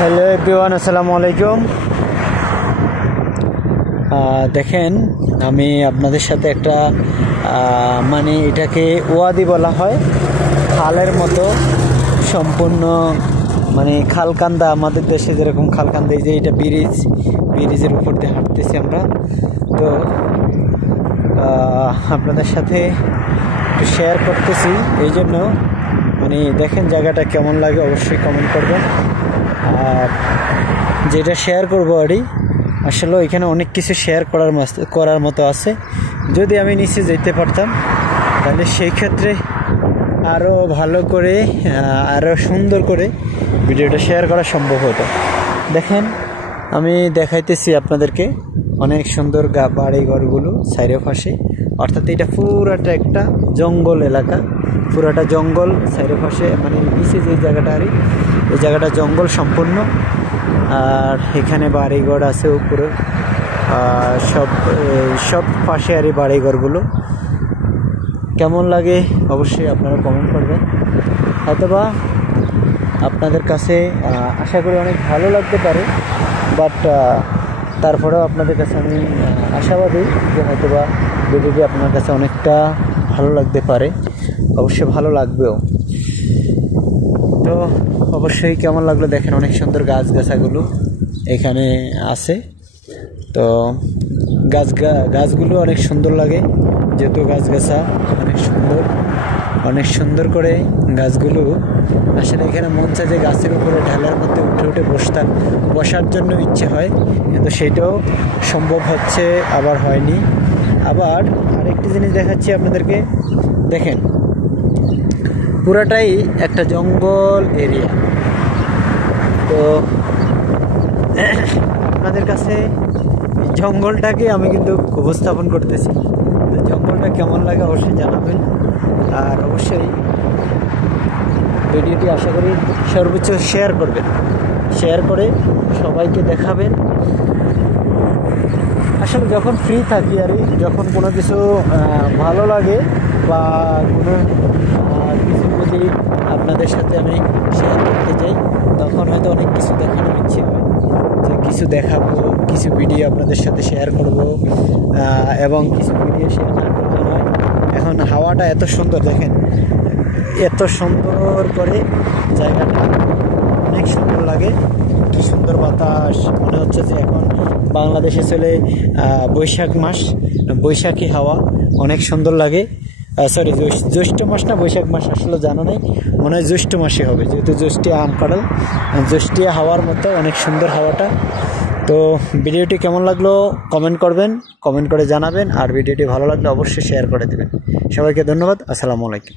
Hello everyone, আসসালামু আলাইকুম। দেখেন, আমি আপনাদের সাথে একটা মানে এটাকে ওয়াদি বলা হয়, খালের মতো সম্পূর্ণ, মানে খালকান্দা, আমাদের দেশে যেরকম খালকান্দা, এই যে এটা ব্রিজের উপর দিয়ে হাঁটতেছি আমরা। তো আপনাদের সাথে একটু শেয়ার করতেছি, এই জন্য মানে দেখেন জায়গাটা কেমন লাগে অবশ্যই কমেন্ট করবেন। আর যেটা শেয়ার করবো আসলে এখানে অনেক কিছু শেয়ার করার মতো আছে। যদি আমি নিচে যেতে পারতাম তাহলে সেই ক্ষেত্রে আরও ভালো করে, আরও সুন্দর করে ভিডিওটা শেয়ার করা সম্ভব হতো। দেখেন, আমি দেখাইতেছি আপনাদেরকে অনেক সুন্দর বাড়ি ঘরগুলো চারিপাশে, অর্থাৎ এটা পুরাটা একটা জঙ্গল এলাকা, পুরাটা জঙ্গল চারিপাশে, মানে নিচে যে জায়গাটা এই জায়গাটা জঙ্গল সম্পূর্ণ। আর এখানে বাড়িঘর আছে উপরে, সব পাশে বাড়িঘরগুলো। কেমন লাগে অবশ্যই আপনারা কমেন্ট করবেন। হয়তোবা আপনাদের কাছে আশা করি অনেক ভালো লাগতে পারে, বাট তারপরেও আপনাদের কাছে আমি আশাবাদী যে হয়তোবা ভিডিওটি আপনার কাছে অনেকটা ভালো লাগতে পারে, অবশ্যই ভালো লাগবেও। তো অবশ্যই কেমন লাগলো দেখেন, অনেক সুন্দর গাছগুলো এখানে আছে। তো গাছগুলো অনেক সুন্দর লাগে, যেহেতু গাছগাছা অনেক সুন্দর করে গাছগুলো। আসলে এখানে মন চায় যে গাছের উপরে ঢালার মধ্যে উঠে বসার জন্য ইচ্ছে হয়, কিন্তু সেটাও সম্ভব হচ্ছে, আবার হয়নি। আবার আরেকটি জিনিস দেখাচ্ছি আপনাদেরকে, দেখেন পুরাটাই একটা জঙ্গল এরিয়া। তো আপনাদের কাছে জঙ্গলটাকে আমি কিন্তু উপস্থাপন করতেছি, তো জঙ্গলটা কেমন লাগে অবশ্যই জানাবেন। আর অবশ্যই ভিডিওটি আশা করি সর্বোচ্চ শেয়ার করবেন, শেয়ার করে সবাইকে দেখাবেন। আসলে যখন ফ্রি থাকি যখন কোনো কিছু ভালো লাগে বা কোনো কিছু যদি আপনাদের সাথে আমি শেয়ার করতে চাই, তখন হয়তো অনেক কিছু দেখানোর ইচ্ছে হয়, যে কিছু দেখাবো, কিছু ভিডিও আপনাদের সাথে শেয়ার করব, এবং কিছু ভিডিও শেয়ার না করতে নয়। এখন হাওয়াটা এত সুন্দর, দেখেন এত সুন্দর করে জায়গাটা, অনেক সুন্দর লাগে, কি সুন্দর বাতাস, মনে হচ্ছে যে এখন বাংলাদেশে চলে বৈশাখ মাস, বৈশাখী হাওয়া, অনেক সুন্দর লাগে। সরি, জ্যৈষ্ঠ মাস না বৈশাখ মাস আসলে জানা নেই, মনে হয় জ্যৈষ্ঠ মাসে হবে, যেহেতু জ্যৈষ্ঠী আম কাঁঠাল, জ্যৈষ্ঠী হাওয়ার মতো অনেক সুন্দর হাওয়াটা। তো ভিডিওটি কেমন লাগলো কমেন্ট করবেন, কমেন্ট করে জানাবেন। আর ভিডিওটি ভালো লাগলে অবশ্যই শেয়ার করে দেবেন। সবাইকে ধন্যবাদ, আসসালামু আলাইকুম।